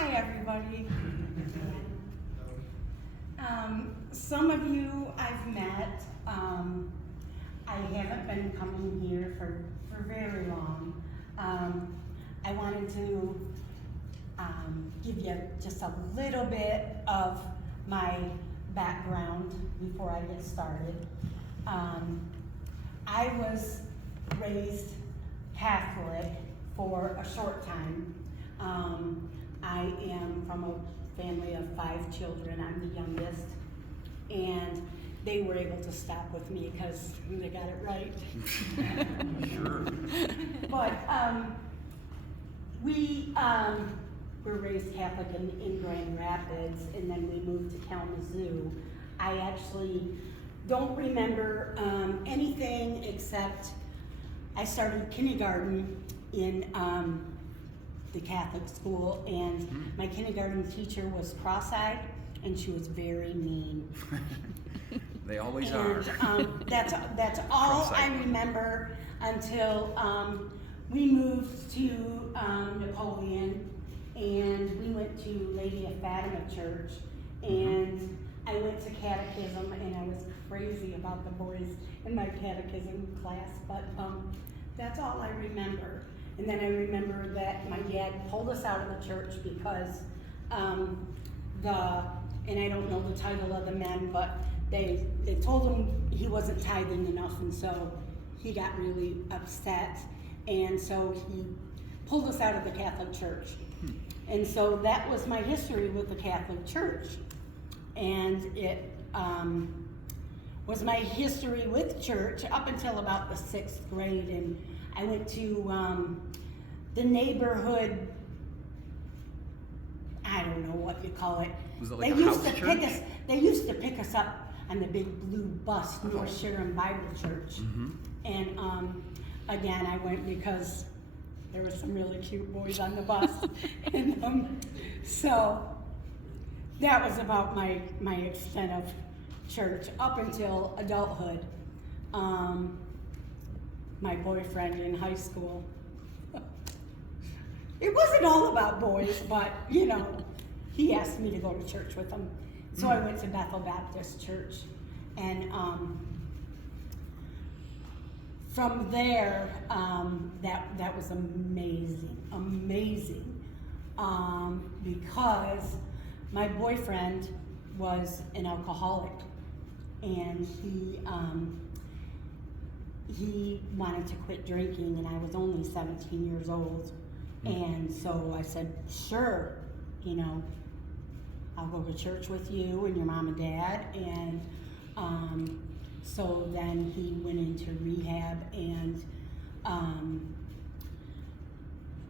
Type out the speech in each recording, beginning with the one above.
Hi, everybody. Some of you I've met. I haven't been coming here for very long. I wanted to give you just a little bit of my background before I get started. I was raised Catholic for a short time. I am from a family of 5 children. I'm the youngest, and they were able to stop with me because they got it right. Sure. But we were raised Catholic in Grand Rapids, and then we moved to Kalamazoo. I actually don't remember anything except I started kindergarten in the Catholic school, and my kindergarten teacher was cross-eyed, and she was very mean. They always And are. that's all I Cross-eyed. remember until we moved to Napoleon, and we went to Lady of Fatima Church, and I went to catechism, and I was crazy about the boys in my catechism class, but that's all I remember. And then I remember that my dad pulled us out of the church because and I don't know the title of the men, but they told him he wasn't tithing enough, and so he got really upset, and so he pulled us out of the Catholic Church. And so that was my history with the Catholic Church, and it was my history with church up until about the 6th grade, and I went to the neighborhood, I don't know what you call it. Was it like They a used house to church? They used to pick us up on the big blue bus, North Sharon Bible Church. And again, I went because there were some really cute boys on the bus. And so that was about my extent of church up until adulthood. My boyfriend in high school. It wasn't all about boys, but you know, he asked me to go to church with him. So I went to Bethel Baptist Church, and from there, that was amazing, because my boyfriend was an alcoholic, and he wanted to quit drinking, and I was only 17 years old. And so I said, sure, you know, I'll go to church with you and your mom and dad. And so then he went into rehab and,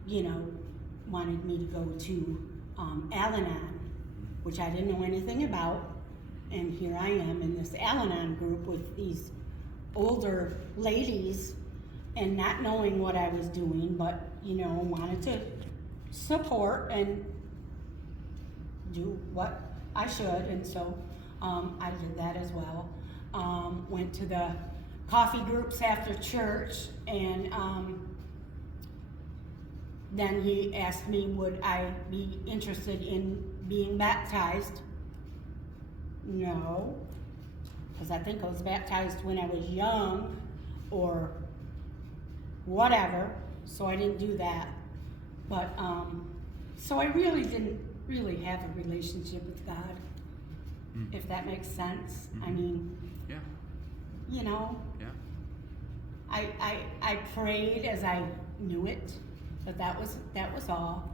you know, wanted me to go to Al-Anon, which I didn't know anything about. And here I am in this Al-Anon group with these older ladies, and not knowing what I was doing, but you know, wanted to support and do what I should, and so I did that as well. Went to the coffee groups after church, and then he asked me would I be interested in being baptized. No, because I think I was baptized when I was young or whatever, so I didn't do that. But so I really didn't have a relationship with God, if that makes sense. I mean, Yeah. you know, Yeah. I prayed as I knew it, but that was all.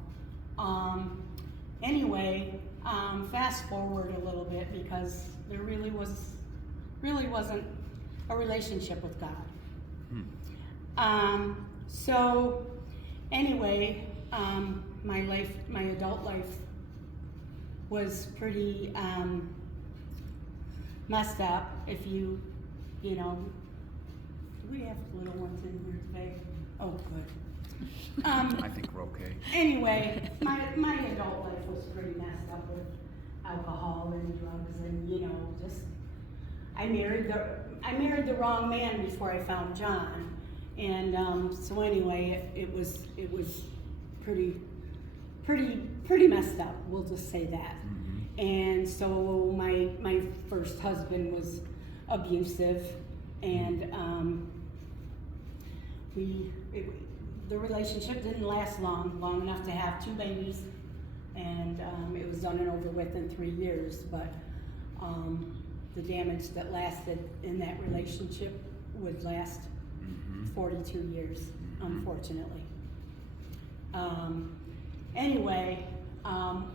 Anyway, fast forward a little bit, because there really wasn't a relationship with God. So anyway, my adult life was pretty messed up. If you know, do we have little ones in here today? Oh, good. I think we're okay. Anyway, my adult life was pretty messed up with alcohol and drugs, and you know, just I married the wrong man before I found John, and so anyway, it was pretty pretty messed up. We'll just say that. And so my first husband was abusive, and the relationship didn't last long enough to have 2 babies, and it was done and over with in 3 years. But the damage that lasted in that relationship would last 42 years, unfortunately. Anyway,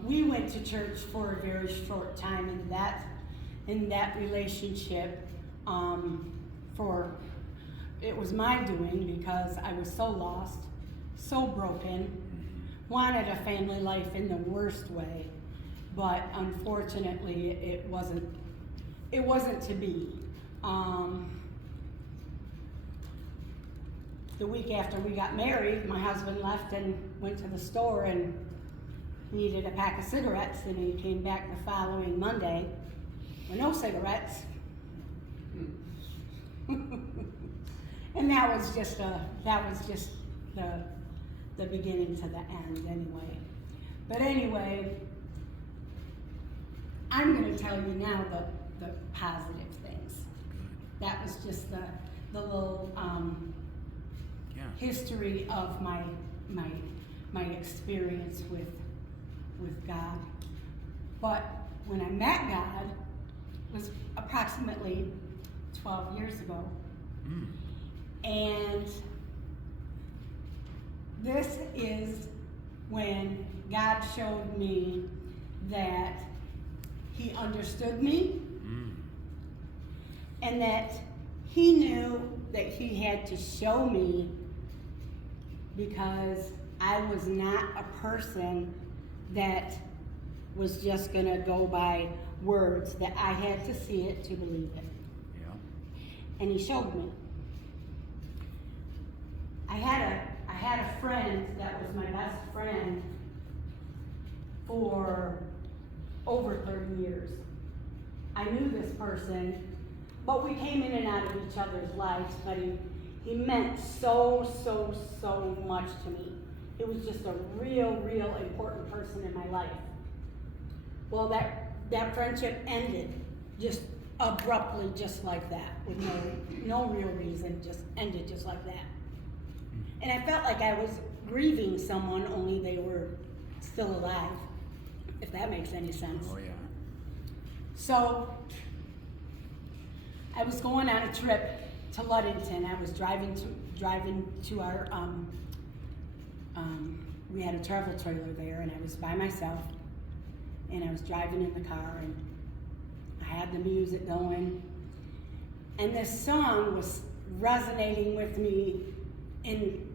we went to church for a very short time in that relationship. It was my doing, because I was so lost, so broken, wanted a family life in the worst way, but unfortunately it wasn't to be. The week after we got married, my husband left and went to the store and needed a pack of cigarettes, and he came back the following Monday with no cigarettes. And that was just the beginning to the end, anyway. But anyway, I'm going to tell you now the positive things. That was just the little history of my experience with God. But when I met God, it was approximately 12 years ago. And this is when God showed me that He understood me, and that He knew that He had to show me, because I was not a person that was just going to go by words, that I had to see it to believe it. Yeah. And He showed me. I had a friend that was my best friend for over 30 years. I knew this person, but we came in and out of each other's lives, but he meant so much to me. He was just a real important person in my life. Well, that friendship ended just abruptly, just like that, with no real reason, just ended just like that. And I felt like I was grieving someone, only they were still alive, if that makes any sense. Oh, yeah. So I was going on a trip to Ludington. I was driving to our, we had a travel trailer there, and I was by myself, and I was driving in the car, and I had the music going, and this song was resonating with me in,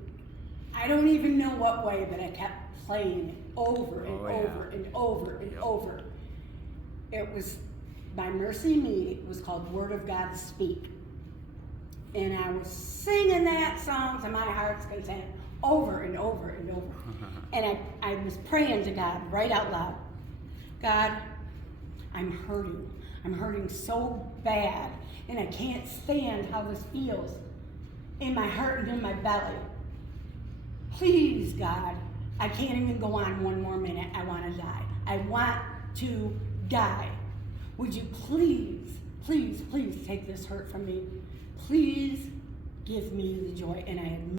I don't even know what way, but I kept playing it over and over and over and over. It was by Mercy Me. It was called Word of God Speak. And I was singing that song to my heart's content over and over and over. And I was praying to God right out loud. God, I'm hurting. I'm hurting so bad, and I can't stand how this feels in my heart and in my belly. Please, God, I can't even go on one more minute. I want to die. I want to die. Would you please take this hurt from me? Please give me the joy. And I had